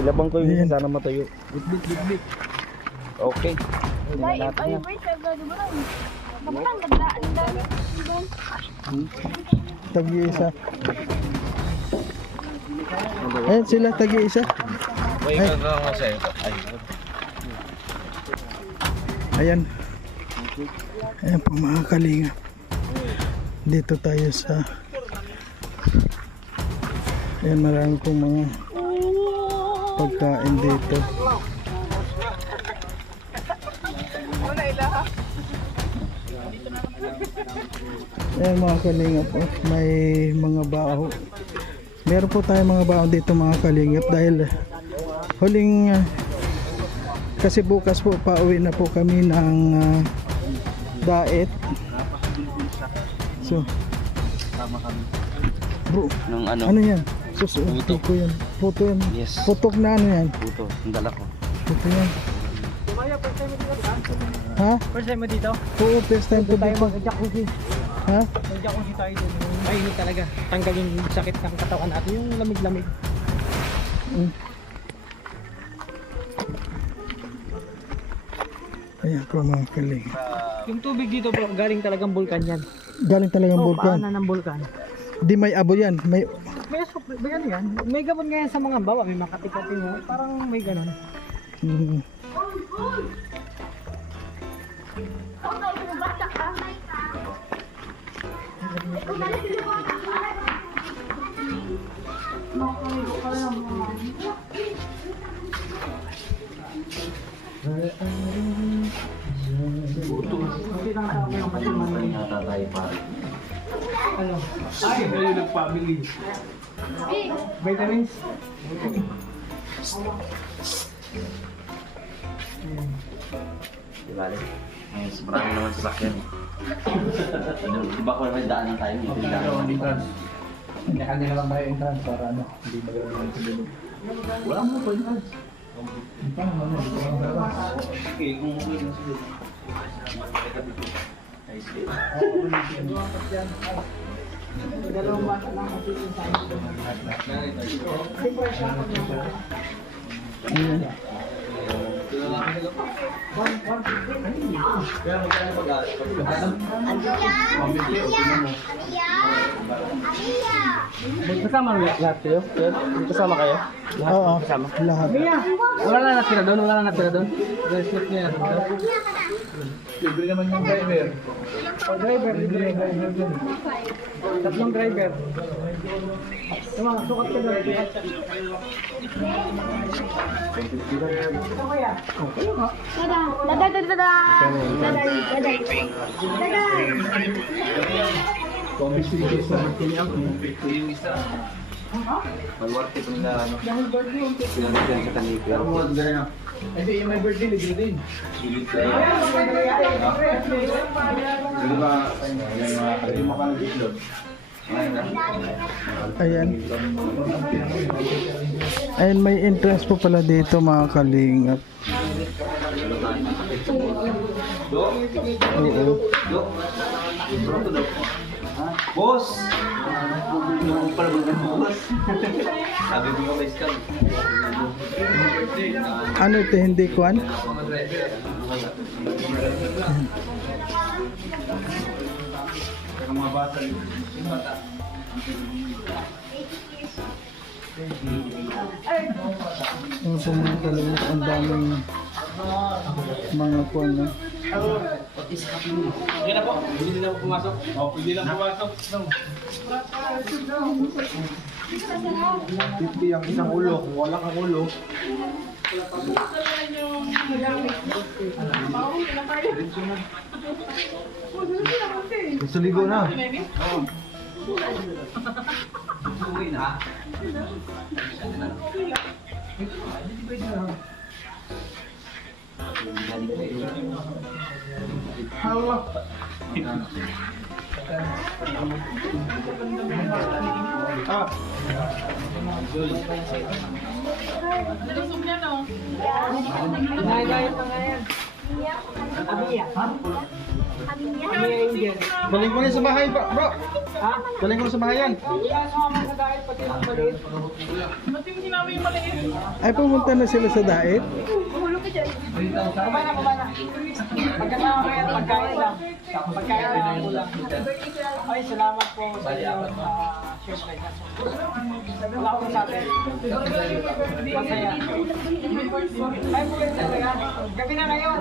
Ilabang ko yung Ayan. sana matayo. Bit. Okay. Tingnan natin yan. Tagi-isa. Ayan sila, tagi-isa. May gagawin nga sa'yo. Ay. Ayan. Ayan po mga kalinga. Dito tayo sa... Ayan, marami pong mga pagkain dito. Ayan mga kalingap, may mga baho. Meron po tayong mga baho dito mga kalingap dahil huling kasi bukas po pauwi na po kami ng daet. So bro, Nung ano? ano yan? Susuot ko yan. Puto yan. Yes. Putok na ano yan? Puto. Ang dala ko. Puto yan. Ha? First time mo dito? Oo, first time ko Tayo dito. mag-jacuzzi. Ha? Mag-jacuzzi tayo dito. Mainit talaga. Tanggal yung sakit ng katawan natin. Yung lamig-lamig. Ayan po mga kaling. Yung tubig dito bro, galing talagang bulkan yan. Galing talagang Oo, bulkan. paanan ng bulkan. Di may abo yan. May... May supply, ba yan? May gamot ngayon sa mga bawa. May makati-kati mo. Parang may ganun. Mm, Kasi lang sa yung matiman. Yata tayo pare. Ano? Ay, kayo nag-family. Vitamins? Di bale? Ay, sobrang naman sa sakyan. Di ba kung may daanan tayo? May daanan dito. Kanya-kanya lang tayo entrance para ano, hindi magagawa sa dulo. Wala mo po entrance. Okay, kung okay na siguro. Ay, sige. Dalawang bata lang kasi yung sa Ayan. Magkasama lahat kayo? Magkasama kayo? Oo, lahat. Mia! Wala na natira doon? Wala na natira doon? Dahil slip niya na doon. Libre naman yung driver. O driver, libre. Tatlong driver. Tama, sukat ka doon. Yung isa. Malwarte ko nila ano. Pinagyan sa kanil. Pero mo gano'n. Hindi, yung may birthday, libre din. Bilit lang. Di ba? Hindi mo ka nag-upload. Ayan. Ayan, may entrance po pala dito mga kalingap. Oo. Boss! Yung pala ba boss? Sabi ko nga may scam. Ano ito, hindi kuan? Mga bata yung bata. Ano po mga kalingap, ang daming mga kuan na. Pwede na po. Pwede na po pumasok. Pwede na pumasok. Hindi ang isang ulo, kung wala kang ulo. Gusto ligo na. Uwi na. Allah. Nagayat na nga yan. Amiya. Ha? Amiya Angel. Baling ko na sa bahay pa, bro. Ha? Baling ko na sa bahay yan. Wala sumama sa dahil pati yung maliit. Ay, pumunta na sila sa daet. Baba na, baba na. Pagkasama kayo, pagkain lang. Pagkain lang ako lang. Ay, salamat po sa iyo. Siyempre. Wala akong sabi. Masaya. Ay, po yun talaga. Gabi na ngayon.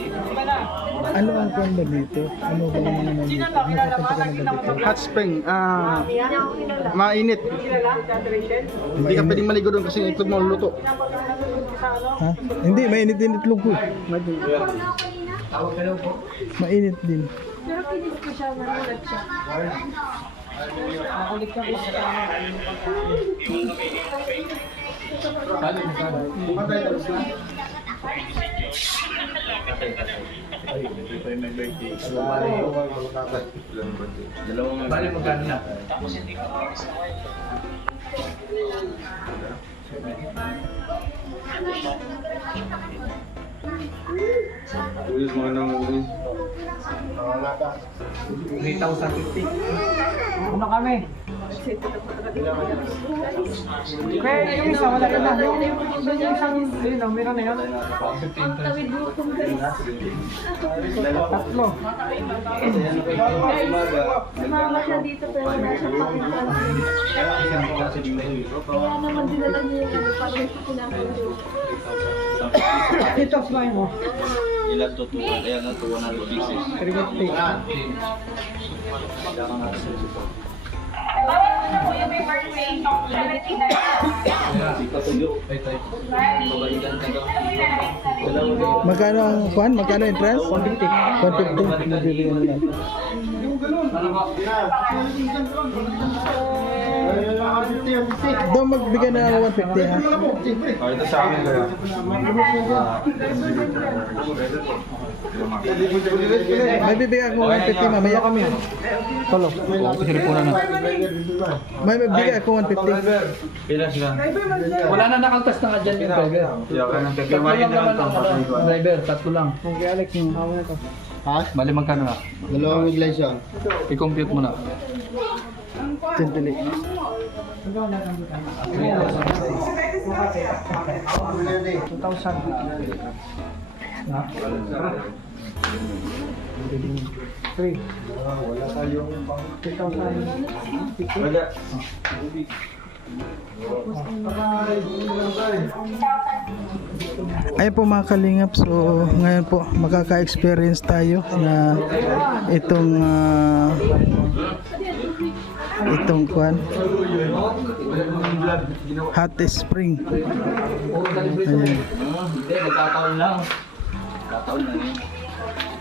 Diba na? Ano ang kwento dito? Ano ba ang mga Sino to? Kilala ba? Nakita mo ba? Hot spring, mainit. Kilala? Sa Rachel? Hindi ka pwedeng maligo doon kasi ito mo luto. Ha? Hindi, mainit-init lang po. Mainit din. Pero pinis ko siya, manulat siya. Makulit ka po sa Bali magkano na? Ulis mga nang ulis. 3,050. Ano kami? Kaya yung isa, wala ka na. Yung isang, ayun o, meron na yun. Tawid mo kung Tatlo. sumama siya dito pero wala siya pakita. Kaya naman dinala niya yung ano, parang ito pinapalo. Ito, slime mo. Ilan to 2? Ayan na 200 pieces. 350. Magkano ang kwan? Magkano entrance? 150. 150. Magbibigyan na natin. Daw magbigay na ng 150 ha. Ito sa amin kaya. May bibigay ako 150 mamaya kami. Tolo. May bibigay ako 150. Pilas lang. Wala na nakaltas na nga dyan yung driver. Kaya nang Tatlo lang naman ang driver, tatlo lang. Kung Alex, yung hawak na to. Bali magkano na? Dalawang iglesia. I-compute mo na. Tintili. Ikaw na lang dito. 2,000. 3. Wala tayong pang 2,000. Wala. Ayun po mga kalingap, so ngayon po makaka-experience tayo na itong kwan hot spring. Ayan. Hindi, nagkataon lang. Nagkataon lang yun.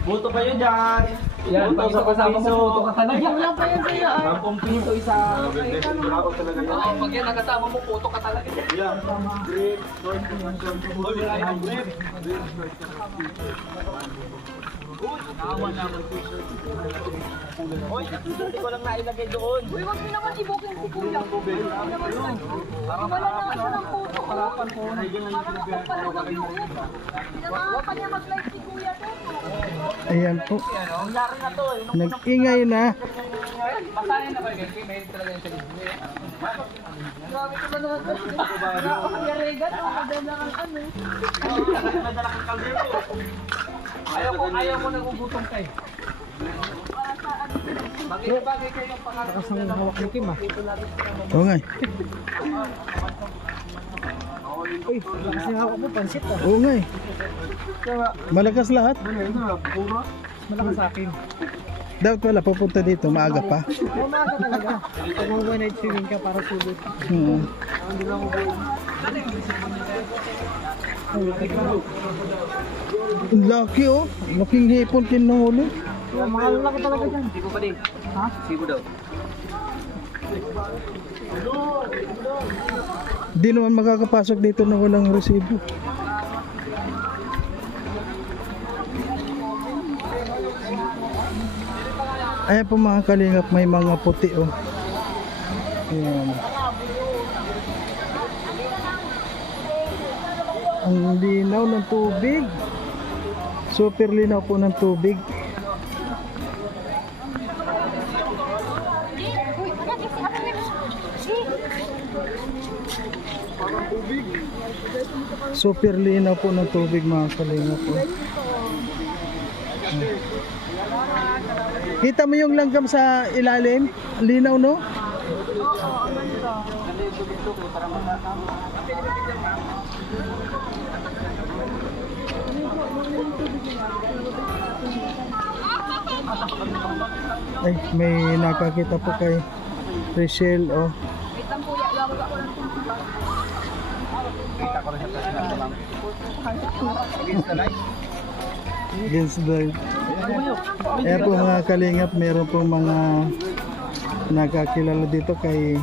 Buto pa yun dyan. Yan, pag sa kasama mo, puto ka talaga. Wala pa yan sa'yo. 10 piso isa. Oo, pag yan nakasama mo, puto ka talaga. Hoy, hindi ko lang nailagay doon. Uy, wag mo naman i-booking si Kuya. Wala naman yan. Wala naman siya ng photo. Para magpalawag yung hood. Pinangawa pa niya mag-live si Kuya to. Ayan po. Nangyari na to eh. Nag-ingay na. Masanay na ba yung game? May talaga yung sarili. Grabe ko ba naman to? Ang garegat, ang maganda kang ano. Nadala kang kaldero. Ayaw ko nagugutom ka eh. Bagay kayo yung pangalan. Lakas ng hawak ni Kim ah. Oo nga. Uy, lakas ng hawak mo, pansit ah. Oo nga. Malakas lahat. Malakas sa akin. Dapat wala pupunta dito, maaga pa. Umaga talaga. Pag mag-one night swimming ka para sulit. Ang laki oh. Laking hipon kinuhuli. Mahal lang talaga dyan. Sibo pa din. Ha? Sibo daw. Di naman makakapasok dito na walang resibo. Ayan po mga kalingap, may mga puti oh. Ayan. Ang linaw ng tubig. Super linaw po ng tubig. Super linaw po ng tubig mga kalinga po. Kita mo yung langgam sa ilalim? Linaw, no? Ay, may nakakita po kay Rachel, oh. Against the light. Ayan po mga kalingap, meron po mga nakakilala dito kay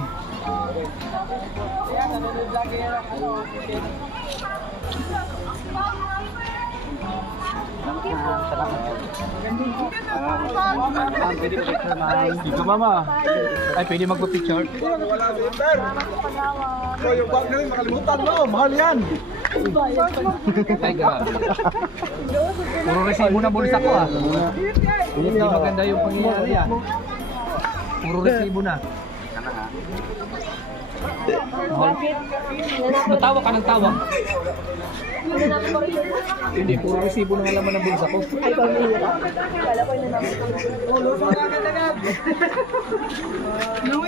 Dito mama. Ay, pwede magpa-picture? Yung bag na rin, makalimutan mo. Mahal yan. Ay, grabe. Puro resibo na bulsa ko ah. Hindi maganda yung pangyayari ah. Puro resibo na. Natawa ka ng tawa. Hindi, puro resibo na laman ng bulsa ko. Ay, pamilya. Kala ko yun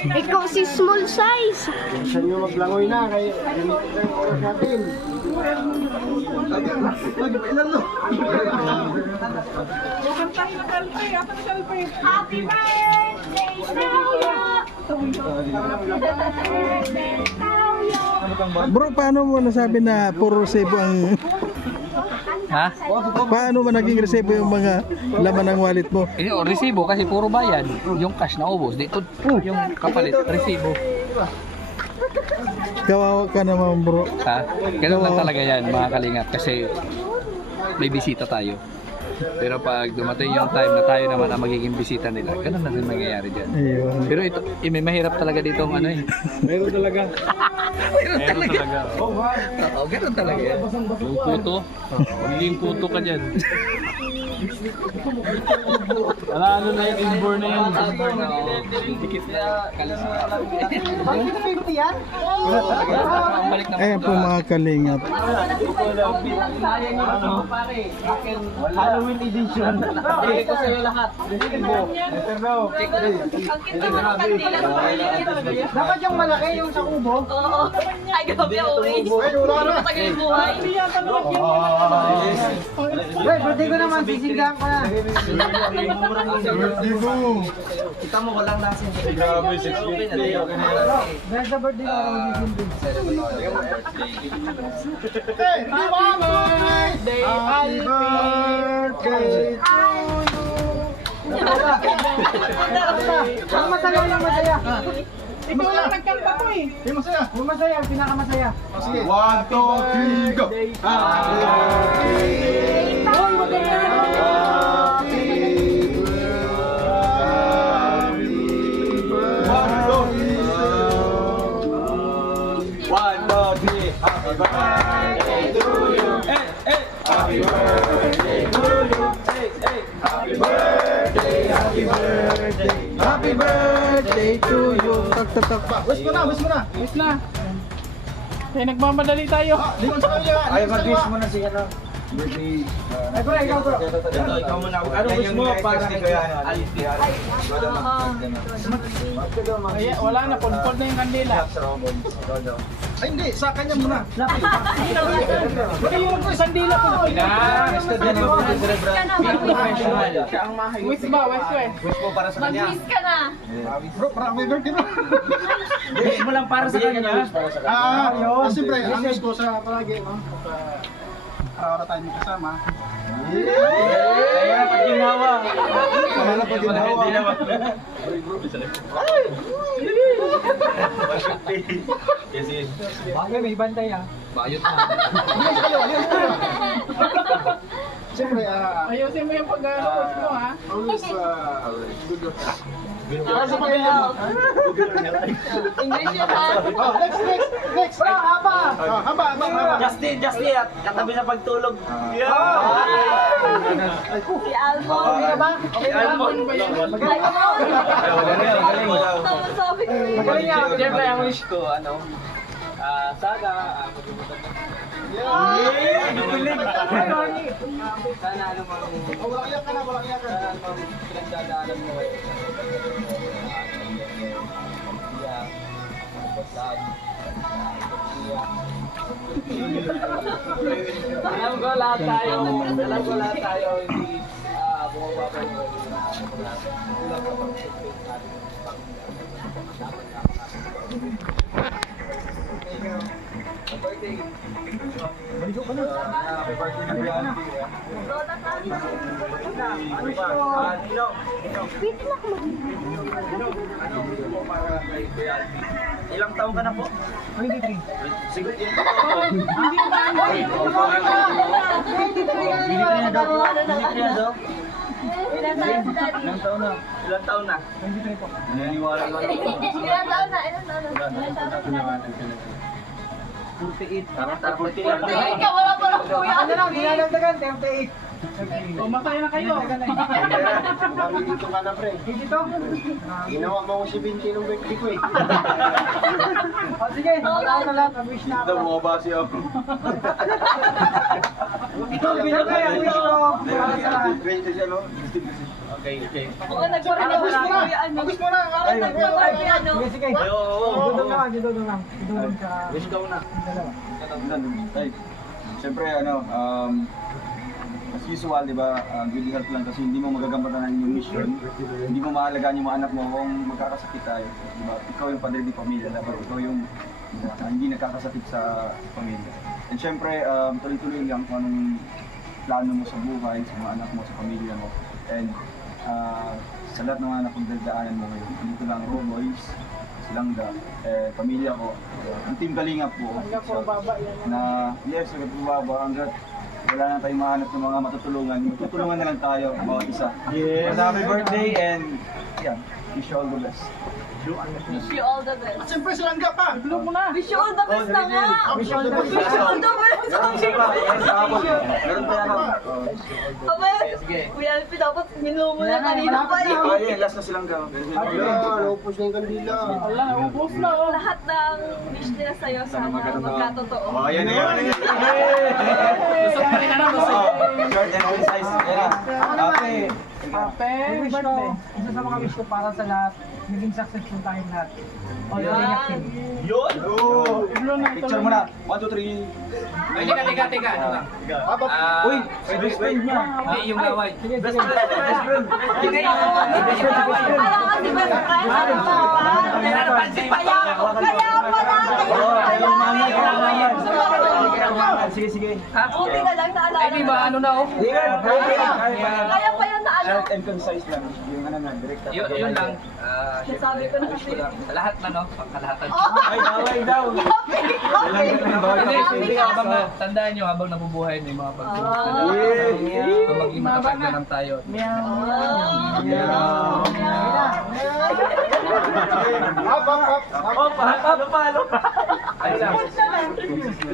Ikaw si small size. Saan nyo maglangoy na? Kaya ganito na yung oras natin. Happy birthday, Bro, paano mo nasabi na puro resibo ang Ha? paano mo naging resibo yung mga laman ng wallet mo? Eh, oh, resibo kasi puro bayad. Yung cash na ubos. Dito, yung kapalit, resibo. Kawawa ka naman, bro. Ha? Ganun lang talaga yan, mga kalingap. Kasi may bisita tayo. Pero pag dumating yung time na tayo naman ang magiging bisita nila, ganun na din mangyayari dyan. Ayun. Pero ito, may mahirap talaga dito ang ano eh. Meron talaga. Meron talaga. Oo, ganun talaga yan. Yung puto, magiging puto ka dyan. Ano na yung inborn na yan? Dikit na kalis. Bakit 50 yan? Balik na Ayan po mga kalingap. Halloween edition. Bigay ko sa'yo lahat. Dapat yung malaki yung sa kubo. Oo. Ay, grabe always. Matagal yung buhay. Wait, birthday ko naman, sisinggahan ko na. Birthday mo. Kita mo ko lang nasa Grabe, 650. Dahil sa birthday ko ako magsisimbi. Happy birthday. Ang masaya yung masaya. Ikaw lang nagkanta ko eh. Yung masaya. Yung masaya, yung pinakamasaya. Sige. 1, 2, 3, go. Happy birthday. Hoy, maganda. Happy birthday to you. Tak. Wish mo na, wish mo na. Wish na. Kaya nagmamadali tayo. Lingon sa kanya. Ay, mag-wish mo na si ano. Birthday. Ay, bro, ikaw, bro. Ikaw muna. Ano wish mo para kay Alfie? Ay, wala na, pon-pon na yung kandila. Ay, hindi. Sa kanya muna. Wala yung ko, sandila po. Wish ba, wish ko eh. Wish mo para sa kanya. Mag-miss ka na. Bro, para may birthday bro. Wish mo lang para sa kanya. Siyempre, ang wish ko sa palagi, no? Para tayo magkasama. Kaya pag ginawa. Wala pa ginawa. Kasi Bagay, may bantay ah. Bayot na. Siyempre, Ayusin mo yung pag-wish mo ha. always good luck. para sa pamilya mo. English yun ha. Next. Bro, haba. Haba. Justin, katabi sa pagtulog. Si Almon. Okay na ba? Okay na ba? Almon. Magaling ka mo. Tama sabi ko. Magaling nga. Siyempre, ang wish ko, ano, Sana, maglubutan na. Sana ano mang... Walang iyak ka na, walang iyak ka. Sana ano mang pinagdadaanan mo eh. Alam ko lahat tayo, hindi bumababa yung kulang ka pang suspend natin. Baligo ka na. Happy birthday na yan. Ano ba? Ilang taon ka na po? 23. Siguro yun pa Ilang taon na? Ilang taon na? 23 po. Naniniwala ka na po. Ilang taon na? Ilang taon na? 48. Tama, 48. Tingin ka, wala pa lang kuya. Ano lang, dinadagdagan, 38. Umakaya na kayo. Kami dito ka na, pre. Dito? Ginawa mo ko si Binti nung birthday ko eh. O sige, wala na lahat. Mag-wish na ako. Bumaba siya. Ito, binigay ang wish ko. Para sa lahat. 20 siya, no? Okay, okay. Mga nagkaroon na gusto ko yan. Mag-wish mo na. Mga nagkaroon na yan. Sige, sige. Dudong lang, dudong lang. Dudong sa... Wish daw na. dalawa. Ay, siyempre as usual, di ba, good health lang kasi hindi mo magagampanan ang inyong mission. Hindi mo maalagaan yung mga anak mo kung magkakasakit tayo. Di ba? Ikaw yung padre di pamilya, dapat ikaw yung hindi nagkakasakit sa pamilya. And siyempre, tuloy-tuloy lang kung anong plano mo sa buhay, sa mga anak mo, sa pamilya mo. And sa lahat ng mga napagdadaanan mo ngayon, dito lang Raw Boys, Silangga, pamilya ko, ang Team Kalingap po. Na, yes, hanggang po baba, hanggat wala na tayong mahanap ng mga matutulungan. Matutulungan na lang tayo, bawat isa. Yes. Happy birthday and yeah, wish you all the best. Wish you all the best. Siyempre, silangga pa. Tulong mo na. Wish you all the best na nga. Wish all the best. Wish you all the best. Meron pa yan ako. Aba, Kuya Alpi, dapat minumo mo na kanina pa eh. Ayun, last na silang ka. Naupos na yung kandila. Wala, ubos na. Lahat ng wish nila sa'yo sana magkatotoo. Oh, yan na yan. Short and concise. Okay. Happy birthday. Isa sa mga wish ko para sa lahat, naging successful tayong lahat. O, Kalingap team. Yun! Picture mo na. 1, 2, 3. Ay, teka. Ano nga? Uy, si best friend niya. Hindi, yung laway. Sige, sige. Hindi, yung laway. Alam kasi ba sa kaya sa Sige, sige. Buti na lang naalala. Ay, di ba, ano na, oh? Kaya pa yun naalala. Short and concise lang. Yung ano na, direct. Yun lang. Sabi ko na kasi. Sa lahat na, no? Pagkalahatan. Ay, daway daw. Hindi, habang tandaan nyo, habang nabubuhay may mga pagkukunan. So, maging makapagdanan tayo.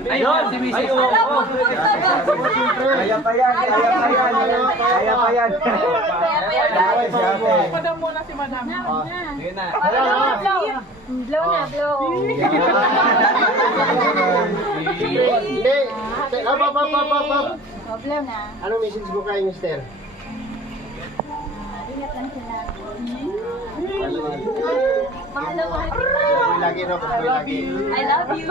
Ayun, si Mrs. Kaya pa yan, kaya pa yan. Kaya pa yan. Madam muna si Madam. Yun na. Blow na, blow. Hindi. Up. Blow na. Anong message mo kay Mister? Ingat lang sila. Mahal na mahal kita. Pagkoy lagi na, pagkoy lagi. I love you.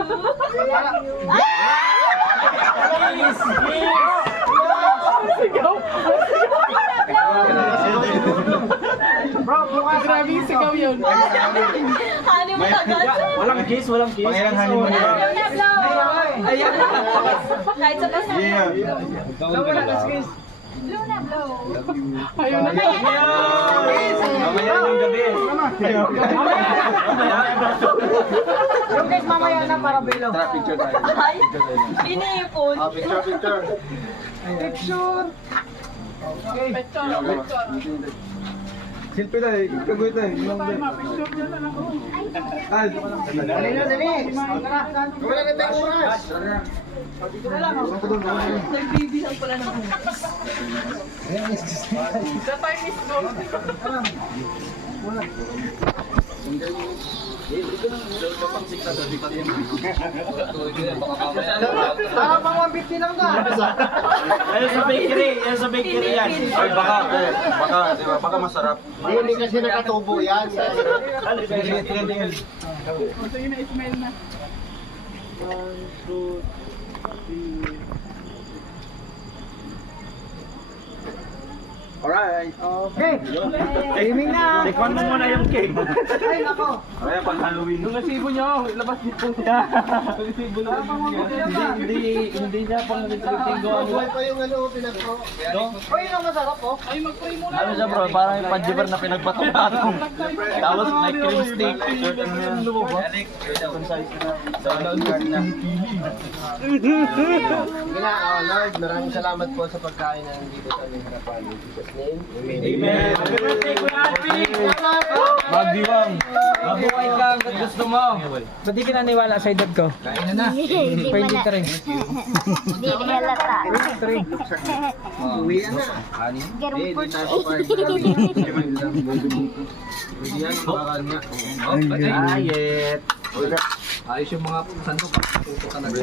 Bro, bukas grabe sigaw yun. Honey mo agad. Walang kiss, walang kiss. Pangilang honeymoon Blow ba? na, blow. Ayan. Kahit sa basta. Blow na, kiss. Blow na, blow. Ayun na. Mamaya ng gabi. Yung guys, mamaya na para below. Tara, picture tayo. Ay, iniipon. Picture. Picture. Okay. Silpi tayo, kagoy tayo. Dali na, dali. Wala na tayong oras. Nagbibilang pala ng bukas. The time is gone. Para pang 150 lang ka. Ayun sa bakery. Ayun sa bakery yan. Ay, di ba? Baka masarap. Hindi kasi nakatubo yan. Alright. Okay. Gaming na. Tikman mo muna yung cake. Ay, nako. Kaya pang Halloween. Yung resibo nyo, ilabas dito niya. Resibo na hindi niya pang resibo. Buhay pa yung ano, pinagpo. Uy, yun ang masarap oh. Ano siya bro? Parang yung panjibar na pinagbatong-batong. Tapos may cream stick. Lord, maraming salamat po sa pagkain na nandito sa aming harapan. In Jesus' name, amen. Amen. Happy birthday, Kuya Alvin! Magdiwang. Mabuhay ka hanggang gusto mo. Ba't di ka naniwala sa edad ko? Kain na. Hindi mo na. Hindi halata. Uwi na. Garong po. Yan, baka niya. Ayet. Ayos yung mga sando pa. Tuto talaga.